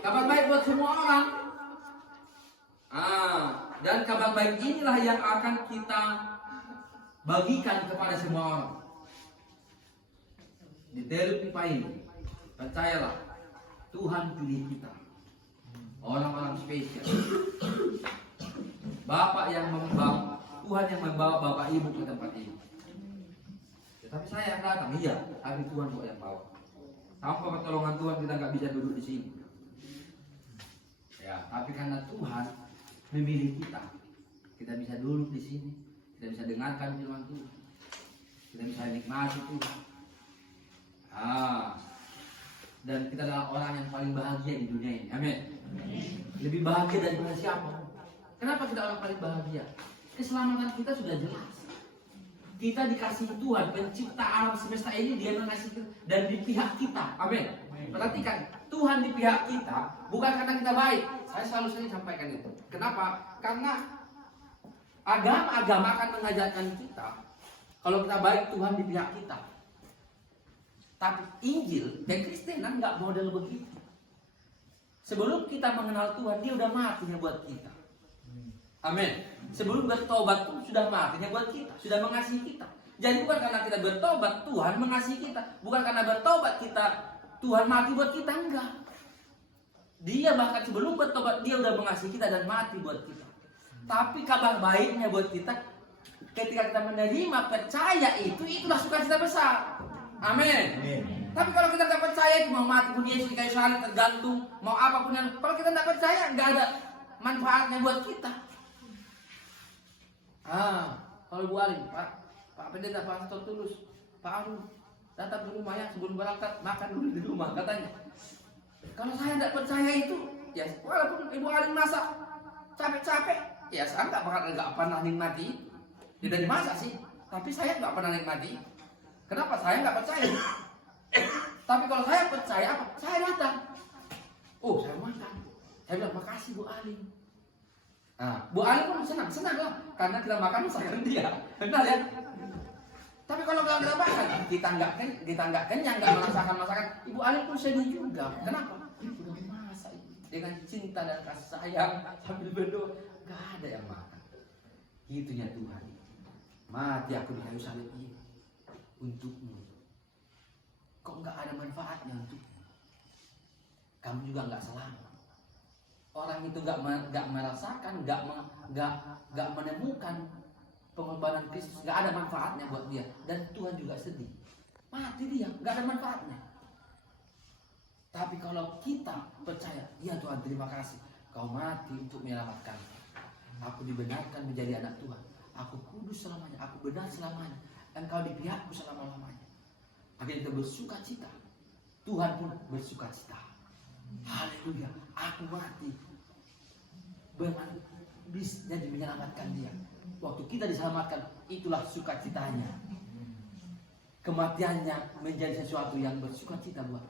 Kabar baik buat semua orang. Dan kabar baik inilah yang akan kita bagikan kepada semua orang. Di Teluk Pipa ini, percayalah, Tuhan pilih kita, orang-orang spesial. Bapak yang membawa, Tuhan yang membawa bapak ibu ke tempat ini. Tapi saya yang datang, iya, tapi Tuhan kok yang bawa. Tanpa pertolongan Tuhan kita nggak bisa duduk di sini. Ya, tapi karena Tuhan memilih kita bisa duduk di sini, kita bisa dengarkan firman Tuhan, kita bisa nikmati Tuhan. Dan kita adalah orang yang paling bahagia di dunia ini. Amin. Lebih bahagia daripada siapa? Kenapa kita orang paling bahagia? Keselamatan kita sudah jelas. Kita dikasih Tuhan, pencipta alam semesta ini, Dia mengasihi kita dan di pihak kita. Amin. Perhatikan, Tuhan di pihak kita bukan karena kita baik. Saya selalu sampaikan itu. Kenapa? Karena agama-agama akan mengajarkan kita kalau kita baik, Tuhan di pihak kita. Tapi Injil dan Kristenan nggak model begitu. Sebelum kita mengenal Tuhan, Dia udah matinya buat kita. Amin. Sebelum bertobat pun sudah matinya buat kita, sudah mengasihi kita. Jadi bukan karena kita bertobat Tuhan mengasihi kita, bukan karena bertobat kita Tuhan mati buat kita, enggak. Dia bahkan sebelum bertobat Dia udah mengasihi kita dan mati buat kita. Tapi kabar baiknya buat kita, ketika kita menerima percaya itulah sukacita besar. Amin. Tapi kalau kita tidak percaya, itu mau mati pun Yesus di kayu salib, tergantung mau apapun yang, kalau kita tidak percaya, nggak ada manfaatnya buat kita. Kalau Bu Alim, Pak Pendeta, Pak Pastor Tulus, Pak Arun datang ke rumah ya, sebelum berangkat makan dulu di rumah katanya. Kalau saya tidak percaya itu, ya walaupun Ibu Alim masak capek-capek, ya saya nggak pernah nikmati. Ya dari masak sih, tapi saya nggak pernah nikmati. Kenapa? Saya nggak percaya. Tapi kalau saya percaya apa? Saya datang. Oh, saya makan. Saya bilang makasih Bu Alim. Bu Alim pun senang lah, karena kita makan masakan dia. Benar ya? Tapi kalau nggak makan, kita nggak kenyang, nggak merasakan masakan. Ibu Alim pun sedih juga. Kenapa? Udah masak dengan cinta dan kasih sayang sambil berdoa. Nggak ada yang makan. Gitunya Tuhan. Mati aku di kayu salib ini untukmu. Kok nggak ada manfaatnya untukmu? Kamu juga nggak selamat. Orang itu nggak merasakan, nggak menemukan pengorbanan Kristus, nggak ada manfaatnya buat dia, dan Tuhan juga sedih. Mati dia, nggak ada manfaatnya. Tapi kalau kita percaya, ya Tuhan terima kasih, Kau mati untuk menyelamatkan. Aku dibenarkan menjadi anak Tuhan. Aku kudus selamanya, aku benar selamanya. Engkau di pihakku selama-lamanya. Akhirnya kita bersuka cita. Tuhan pun bersuka cita. Haleluya, aku mati jadi menyelamatkan dia. Waktu kita diselamatkan, itulah sukacitanya. Kematiannya menjadi sesuatu yang bersuka cita buat